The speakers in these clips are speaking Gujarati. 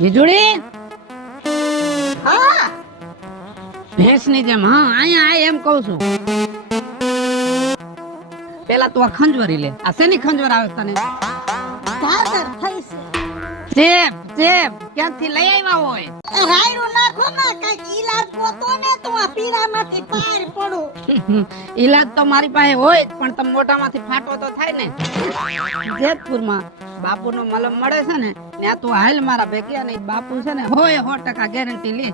વીજળી હા ભેંસની જેમ હા અહીંયા આ એમ કહું છું પેલા તું આ ખંજવરી લે આ શેની ખંજવર આવે તને ધાધર થઈ છે ચેપ ચેપ ક્યાંથી લઈ આવ્યા હોય એ રાયડું નાખો ના કઈક ઈલાજ ગોતો ને તો આ પીડામાંથી પાર પડું ઈલાજ તો મારી પાસે હોય જ, પણ તમે મોઢામાંથી ફાટો તો થાય ને જેતપુરમાં બાપુનો મલમ મળે છે ને ત્યાં તું હાલ મારા ભેગી અને બાપુ છે ને હોય 100% ગેરંટી લે.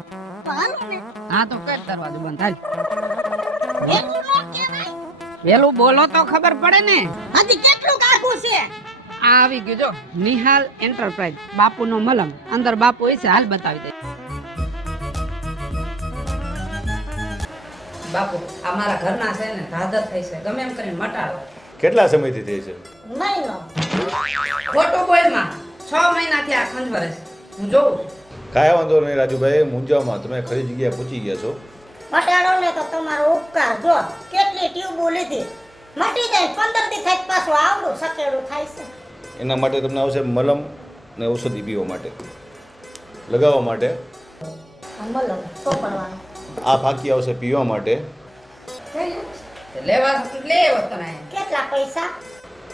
તો હાલો ને હા તો કઈ દરવાજો બંધ હાલ. એટલું નો કહેવાય વેલું બોલો તો ખબર પડે ને. હજી કેટલું કાકું છે આ આવી ગયું જો નિહાલ એન્ટરપ્રાઇઝ બાપુનો મલમ અંદર બાપુ હોય છે હાલ બતાવી દે. બાપુ આ મારા ઘરના છે ને ધાધર થઈ છે ગમે એમ કરીને મટાડો. કેટલા સમયથી થઈ છે? મહિનો ખોટું બોલમાં 6 મહિનાથી આ ખંજવરે છે હું જોઉં છું. કાંઈ વાંધો નહીં રાજુભાઈ, મૂંઝામાં તમે ખરી જગ્યાએ પહોંચી ગયા છો. મટાડો ને તો તમારો ઉપકાર જો કેટલી ટ્યુબો લીધી મટી જાય 15 દી થાય પાછું આવડું સકેડું થાય છે એના માટે તમને આવશે મલમ ને ઔષધિ પીવા માટે, લગાવવા માટે. આ મલમ તો પડવાનું આ ફાંકી આવશે પીવા માટે. લેવા લે વતન કેટલા પૈસા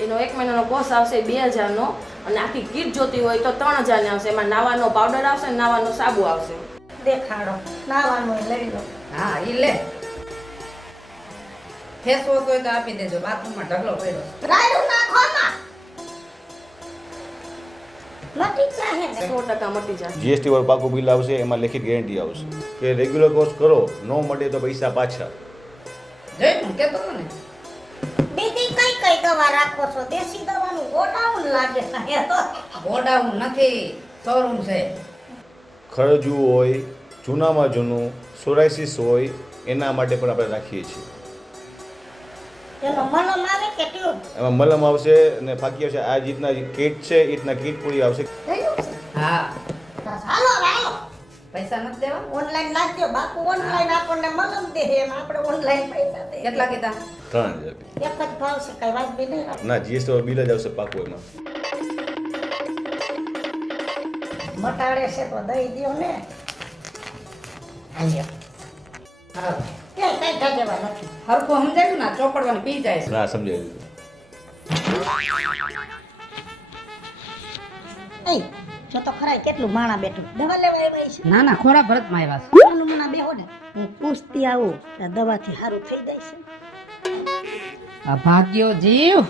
એનો 1 મહિનાનો કોર્સ આવશે 2000 નો અને આખી કીટ જોતી હોય તો 3000 ની આવશે. એમાં નાવાનો પાવડર આવશે અને નાવાનો સાબુ આવશે. દેખાડો નાવાનું લઈ લો હા ઈ લે. ફેસ વોશ હોય તો આપી દેજો, બાથરૂમમાં ઢગલો પડ્યો છે. રાયડું નાખો ના મટી જાય ને 100% મટી જશે. જીએસટી વાળું પાકું બિલ આવશે, એમાં લેખિત ગેરંટી આવશે કે રેગ્યુલર કોર્સ કરો, ન મળે તો પૈસા પાછા. જોઈ હું કેતો હતો ને બીજી કઈ કઈ દવા રાખો છો દેશી દવાનું ગોડાઉન લાગે છે એ તો ગોડાઉન નથી શોરૂમ છે. ખરજવું હોય, જૂનામાં જૂનું સોરાયસિસ હોય, એના માટે પણ આપણે રાખીએ છીએ. એનો મલમ આવે કે ટ્યુબ એમાં મલમ આવશે અને ફાંકી આવશે. આ રીતના કીટ છે એ રીતના કીટ પૂરી આવશે. હા હાલો હાલો પૈસા નથી દેવા. ઓનલાઈન નાખજો બાપુ ઓનલાઈન આપણને મલમ દે એમ આપણે ઓનલાઈન પૈસા દે કેટલા કીધા? 3000. એક જ ભાવ છે કઈ વાત બી નહીં ના, જીએસટી વાળું બિલ જ આવશે પાકું એમાં. મટાડે છે તો દઈ દ્યો ને આલ્યો હા કે કઈ ગજવા નથી હરખું સમજાયું ને ચોપડવાની પી જાય છે. ના, સમજાવી દીધું. એ જો તો ખરા કેટલું માણા બેઠું દવા લેવા આવ્યા છે ના ના ખોરા ભરતમાં આવ્યા છે. કેટલું માણા બેહો ને હું પૂછતી આવું કે દવાથી સારું થઈ જાય છે આ ભાગ્યો જીવ.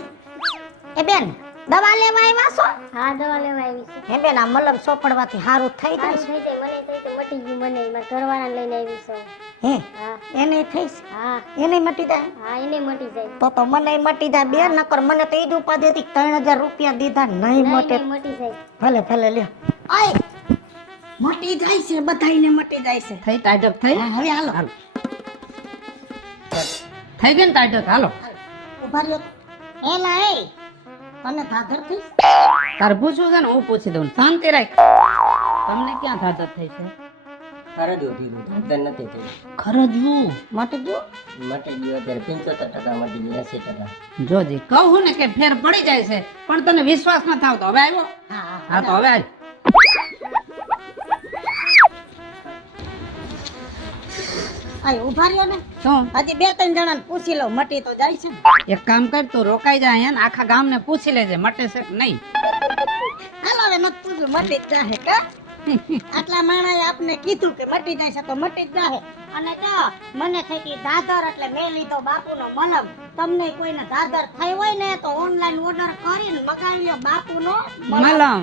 એ બેન દવા લેવા આવ્યા છો હા દવા લેવા આવી છે. હે બેન આ મલમ સોપડવાથી સારું થઈ જાય હા, થઈ જાય મને તો મટી ગયું મને મારા ઘરવાળાને લઈને આવી છું. હે હા એને થઈ છે હા એને મટી જાય હા એને મટી જાય. તો મને મટી જાય બેન નકર મને તો ઈ જ ઉપાધિ હતી 3000 રૂપિયા દીધા નહીં મટે નહીં મટી જાય. ભલે ભલે લ્યો આય મટી જાય છે બધાયને મટી જાય છે થઈ ટાઈટઅપ થઈ. હા હવે હાલો થઈ ગઈ ને ટાઈટઅપ. હાલો ઉભા રહ્યો એલા એ તને ધાધર થઈ તારે પૂછવું છે ને હું પૂછી દઉં. શાંતિ રાખ. તમને ક્યાં ધાધર થઈ છે? ખરજવું થયું ધાધર નથી થયું. ખરજવું મટી ગયો મટી ગયું અત્યારે 75% મટી ગયું 80%. જોજી કહું ને કે ફેર પડી જાય છે પણ તને વિશ્વાસ ન થાવ તો હવે આવ્યો. હા હા તો હવે આવ. આય ઉભા રહ્યો ને શું હજી 2-3 જણાને પૂછી લો મટી તો જાય છે ને એક કામ કર તું રોકાઈ જાય અહીંયા ને આખા ગામને પૂછી લેજે મટે છે કે નહીં. હાલો હવે મત પૂછું મટી જ જાહે કા આટલા માણાએ આપને કીધું કે મટી જાય છે તો મટી જ જાહે અને જો મને થઈ ગઈ ધાધર એટલે મેં લીધો બાપુનો મલમ તમને કોઈને ધાધર થઈ હોય ને તો ઓનલાઈન ઓર્ડર કરીને મગાવી લ્યો બાપુનો મલમ